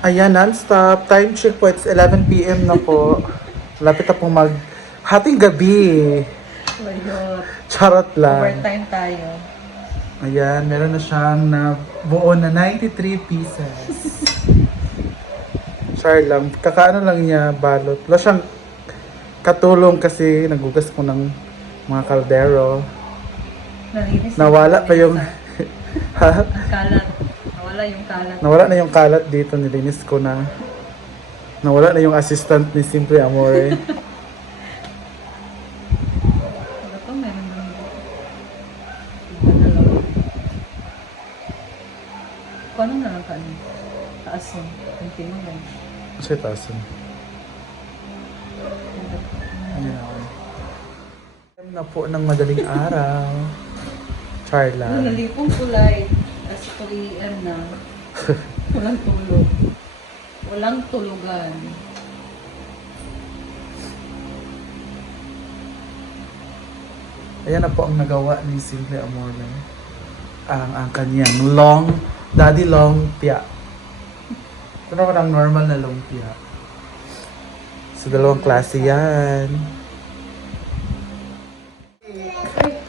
Ayan, non-stop. Time check po. It's 11 p.m. na po. Lapit na pong hating gabi. Layot. Charot lang. Overtime tayo. Ayan, meron na siyang na buo na 93 pieces. Char lang. Kakaano lang niya, balot. Wala siyang katulong kasi nagugas ko ng mga kaldero. Nalinis Nawala pa yung... Ha? ang kalat. Nawala yung kalat. Nawala na yung kalat dito. Nilinis ko na. Nawala na yung assistant ni Simple Amore. Ano to? Meron na iba na lang. Kung ano na lang ka ano? Taas yun. Hindi mo ganun. Kasi tasan. Ayan ako. Time na po ng madaling araw. Char lang. Nalipong kulay. Kasi tulian na. Walang tulog. Walang tulugan. Ayan na po ang nagawa ni Simple Amore. Ang kanyang daddy lumpia. Ito naman ang normal na lumpia. So, dalawang klase yan.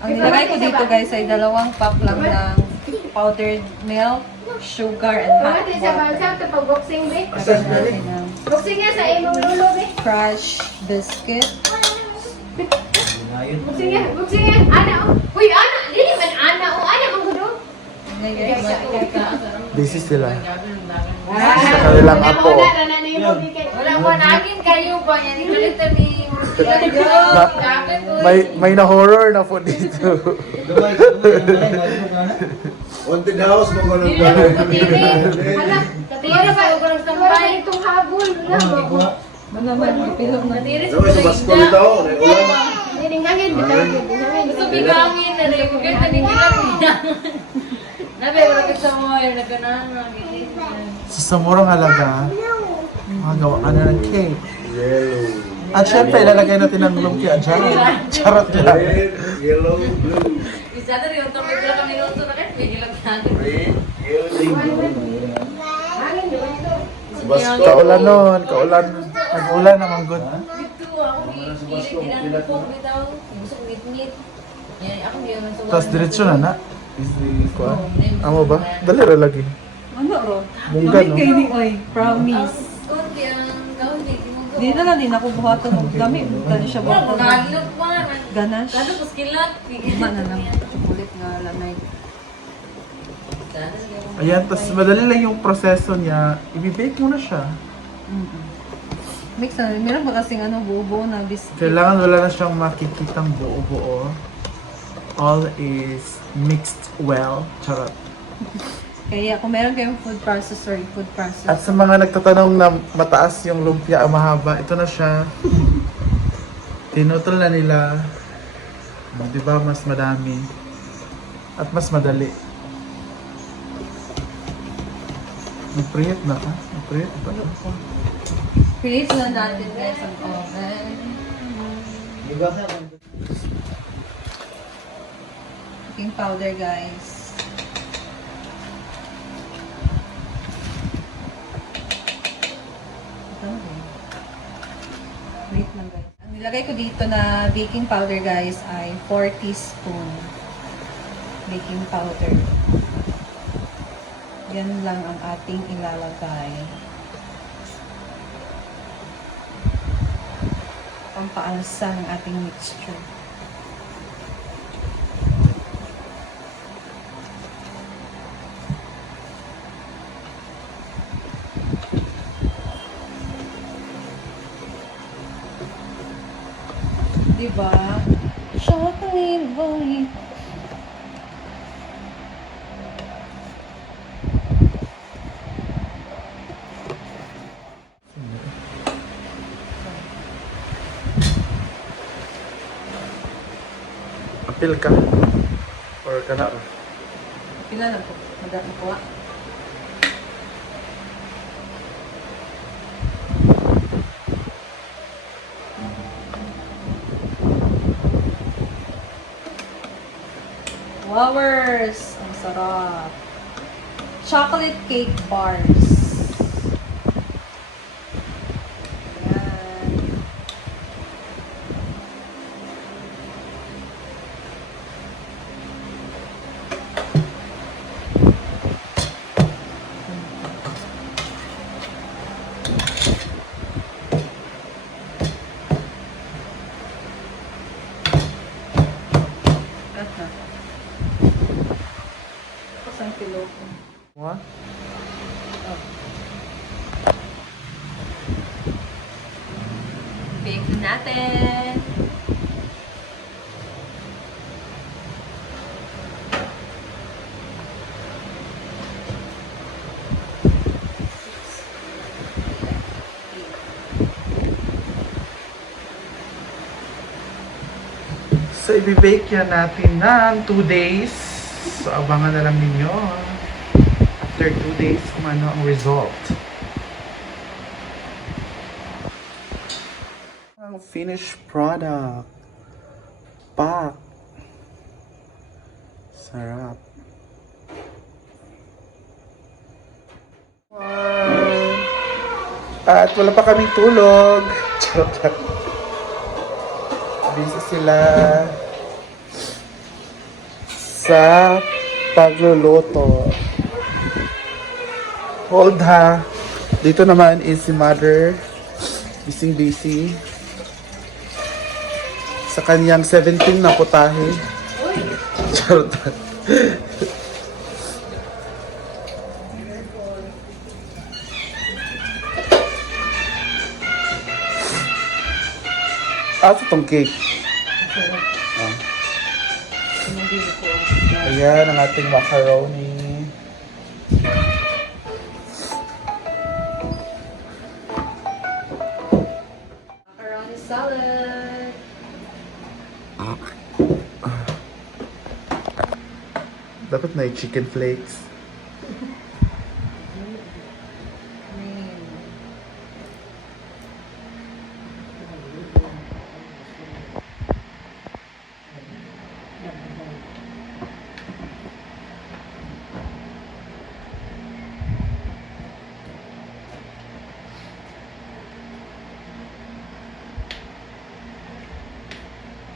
Ang nilagay ko dito guys ay 2 pack lang ng powdered milk, sugar, and hot water. Boxing Lagyan natin ng niya sa imong lulo, be. crushed biscuit. Boxing niya. Ana, oh. Uy, ana. Dili man ana, oh. Ana, mong gudo. Busy sila. Sa kanilang apo. Wala mo nagin kayo ba niya ni Kalita ni May na-horror na po dito. Haunted house mo ko lang Dili mo tiri. Ala, katira ba ko ng tambay itong habol lang. Manaman, ipilog na. Katiri Ano sa basko nito? Ulan. Dili ngangin bitawid. Gusto bigangin na rin. Kaya tanigilan niya. Nabi, wala ka sa mga naganahan na. So, sa murang halaga, ano ng cake. Yellow. At syempre, ilalagay natin ang lumpia dyan. Charot lang. Red, yellow, blue. Isa na rin yung tumay pala kami noon na kahit may gilang natin. Red, yellow, blue. Sa basko. Kaulan nun, kaulan. Nag-ulan naman good. Dito ako gilang po bitaw. Gusto ko meet. Yan, ako gilang sa Tapos diretsyo na na. Amo ba? Dali ra lagi. Ano ro? Mungga, no? Kayo ni Oy, promise. Kunti ang kaunti. Di na lang, di na ako buhatan ng dami. Dali siya Wala ko buhatan. nagilap pa naman. Ganache. Kado ko skilat. Lima na lang. Chocolate nga lamay. Ayan, tapos madali lang yung proseso niya. I-bake mo na siya. Mix na. Meron ba kasing ano, buo-buo na biscuit? Kailangan wala na siyang makikitang buo-buo. All is mixed well. Charot. Kaya kung meron kayong food processor. At sa mga nagtatanong na mataas yung lumpia ang mahaba, ito na siya. Tinutol na nila. Di ba mas madami? At mas madali. Nag-preheat na ka? Nag-preheat ba? Create lang natin guys ang oven. Baking powder guys. Wait lang guys. Ang nilagay ko dito na baking powder guys ay 4 teaspoon baking powder. Yan lang ang ating ilalagay. Pampaalsa ng ating mixture. Diba? Chocolate boy. Apil ka? Or ka na? Pila na po? Madami po. Wowers! Ang sarap. Chocolate cake bars. What? Bake na natin. So, i-bake yan natin ng 2 days. So, abangan na lang ninyo. After 2 days, kung ano ang result. Ang finished product. Pak. Sarap. Wow. At wala pa kaming tulog. Charot lang. Busy sila sa pagluluto. Hold ha. Dito naman is si mother. Busy sa kanyang 17 na putahe. Charot. Ito tong cake. Ah. Ayan ang ating macaroni. Macaroni salad. Dapat na yung chicken flakes.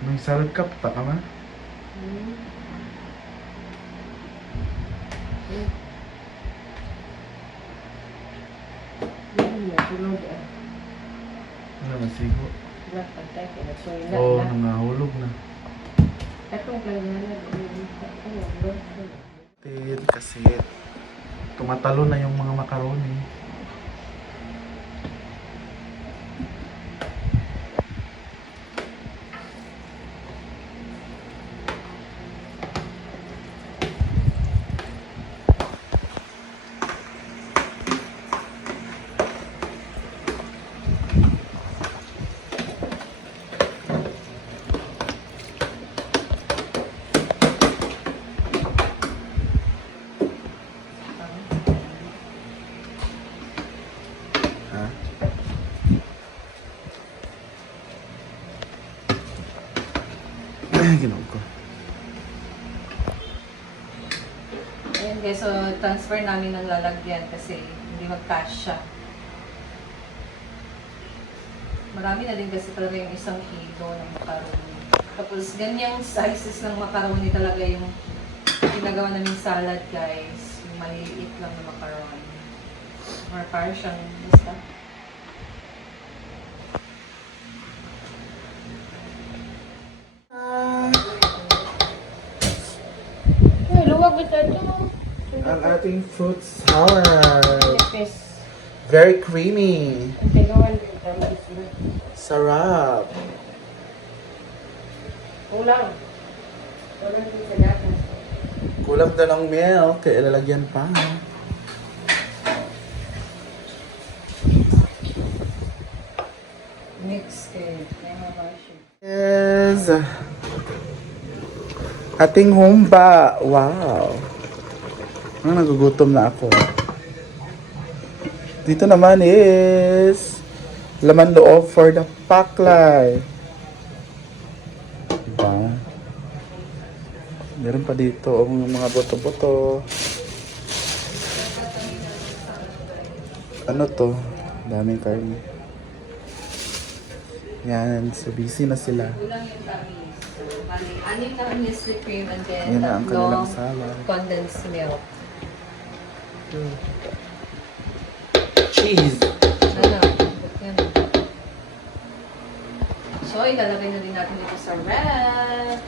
May salad cup pa ka ma? Ano na sigo? Oo, nangahulog na. Kasi tumatalo na yung mga macaroni. Ha? Ginawa ko. Ayan guys, so transfer namin ng lalagyan kasi hindi mag-cash siya. Marami na din kasi talaga yung 1 kilo ng macaroni. Tapos ganyang sizes ng macaroni talaga yung ginagawa namin salad guys. Yung maliliit lang na macaroni. Or parang siyang basta. Luwag ito ito. Ang ating fruit salad. Very creamy. Sarap. Kulang. Kulang din sa data. Kulang na ng milk, kaya ilalagyan pa. Mix kayo. May mga version. Yes. Ating humba. Wow. Nagugutom na ako. Dito naman is laman loob for the paklay. Diba? Meron pa dito ang mga boto-boto. Ano to? Daming karne. Yan, so busy na sila. Kulang yung tamis. Bali, anim na Nestle cream and then Yan na ang kanilang tatlong salad. condensed milk. Cheese! Ano? Yan. So, ilalagay na din natin dito sa ref.